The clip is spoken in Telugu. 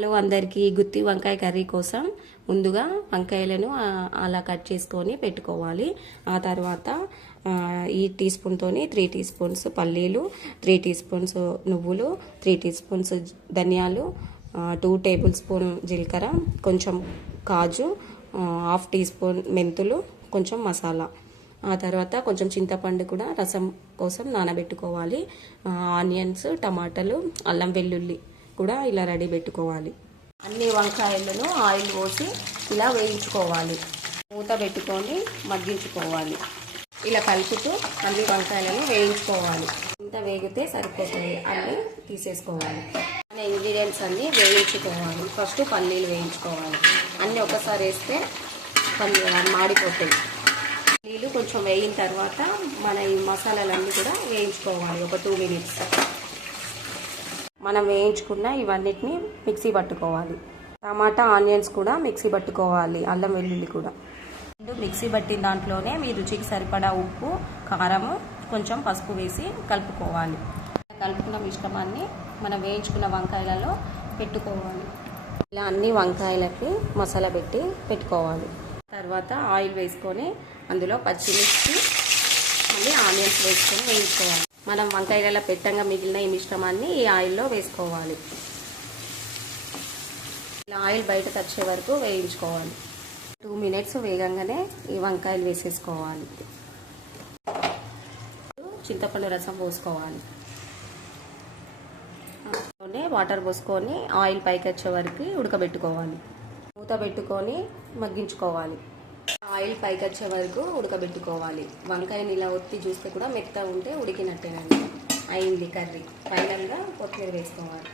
హలో అందరికీ, గుత్తి వంకాయ కర్రీ కోసం ముందుగా వంకాయలను అలా కట్ చేసుకొని పెట్టుకోవాలి. ఆ తర్వాత ఈ టీ స్పూన్తోని 3 టీ స్పూన్స్ పల్లీలు, 3 టీ స్పూన్స్ నువ్వులు, 3 టీ స్పూన్స్ ధనియాలు, 2 టేబుల్ స్పూన్ జీలకర్ర, కొంచెం కాజు, హాఫ్ టీ స్పూన్ మెంతులు, కొంచెం మసాలా. ఆ తర్వాత కొంచెం చింతపండు కూడా రసం కోసం నానబెట్టుకోవాలి. ఆనియన్స్, టమాటాలు, అల్లం వెల్లుల్లి కూడా ఇలా రెడీ పెట్టుకోవాలి. అన్ని వంకాయలను ఆయిల్ పోసి ఇలా వేయించుకోవాలి. మూత పెట్టుకొని మగ్గించుకోవాలి. ఇలా కలుపుతూ అన్ని వంకాయలను వేయించుకోవాలి. ఇంత వేగితే సరిపోతుంది. అన్నీ తీసేసుకోవాలి. అనే ఇంగ్రీడియంట్స్ అన్నీ వేయించుకోవాలి. ఫస్ట్ పల్లీలు వేయించుకోవాలి. అన్నీ ఒకసారి వేస్తే మాడిపోతాయి. పల్లీలు కొంచెం వేయిన తర్వాత మన ఈ మసాలాలన్నీ కూడా వేయించుకోవాలి. ఒక 2 మినిట్స్ మనం వేయించుకున్న ఇవన్నిటిని మిక్సీ పట్టుకోవాలి. టమాటా, ఆనియన్స్ కూడా మిక్సీ పట్టుకోవాలి. అల్లం వెల్లుల్లి కూడా మిక్సీ పట్టిన దాంట్లోనే మీ రుచికి సరిపడా ఉప్పు, కారము, కొంచెం పసుపు వేసి కలుపుకోవాలి. కలుపుకున్న మిశ్రమాన్ని మనం వేయించుకున్న వంకాయలలో పెట్టుకోవాలి. ఇలా అన్ని వంకాయలకి మసాలా పెట్టుకోవాలి. తర్వాత ఆయిల్ వేసుకొని అందులో పచ్చిమిర్చి, మళ్ళీ ఆనియన్స్ వేసుకొని వేయించుకోవాలి. మనం వంకాయలలో పెట్టంగా మిగిలిన ఈ మిశ్రమాన్ని ఈ ఆయిల్లో వేసుకోవాలి. ఇలా ఆయిల్ బయటకు వచ్చే వరకు వేయించుకోవాలి. 2 మినిట్స్ వేగంగానే ఈ వంకాయలు వేసేసుకోవాలి. చింతపండు రసం పోసుకోవాలి. వాటర్ పోసుకొని ఆయిల్ పైకి వచ్చే వరకు ఉడకబెట్టుకోవాలి. మూత పెట్టుకొని మగ్గించుకోవాలి. ఆయిల్ పైకి వచ్చే వరకు ఉడకబెట్టుకోవాలి. వంకాయని ఇలా ఒత్తి చూస్తే కూడా మెత్తగా ఉంటే ఉడికినట్టేనండి. అయింది కర్రీ. ఫైనల్గా కొత్తిమీర వేసుకోవాలి.